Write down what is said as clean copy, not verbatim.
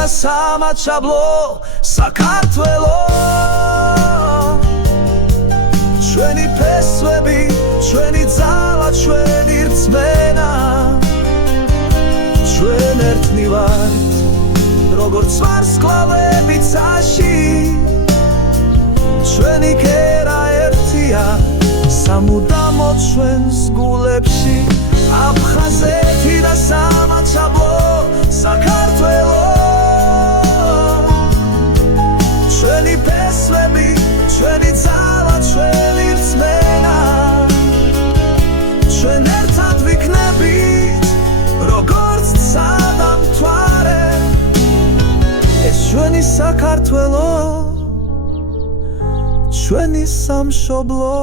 და სამაჩაბლო საქართველო ჩვენი ფესვები ჩვენი ძალა ჩვენი რწმენა ჩვენ ერთნი ვართ როგორც ვარსკვლავები ცაში ჩვენი კერა ერთია სამუდამოდ ჩვენს გულებში აფხაზეთი და სამაჩაბლო საქართველო ჩვენი ფესვები ჩვენი ძალა ჩვენი რწმენა ჩვენ ერთად ვიქნებით როგორც სადამთვარე ეს ჩვენი საქართველო ჩვენი სამშობლო